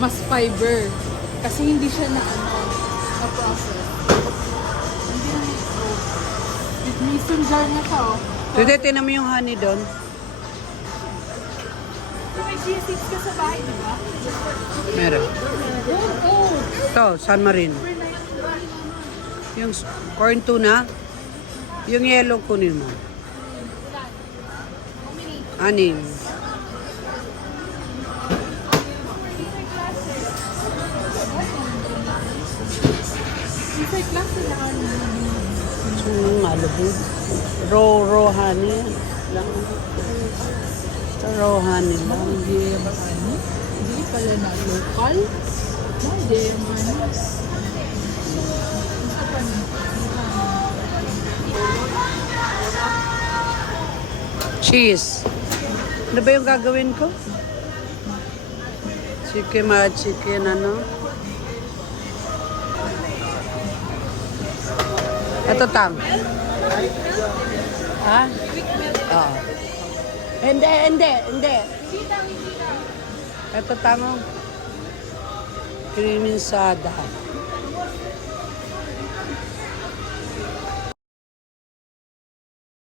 mas fiber. Kasi hindi siya na-process. Hindi na may-probe. With mason jar na siya, oh. Tude, tinan mo yung honey doon. So, may G6 ka sa bahay, di ba? Meron. Oo. Ito, San Marino. Yung corn tuna. Yung yellow kunin mo. Anim. Isay class na lang. Malubog. Raw honey. Lang. Ito raw honey lang. Hindi pala na local. Hindi man. Cheese. Ano ba yung gagawin ko? Chicken ano? Ito tang. Ha? Oo. Hindi. Ito tango. Creamy sada.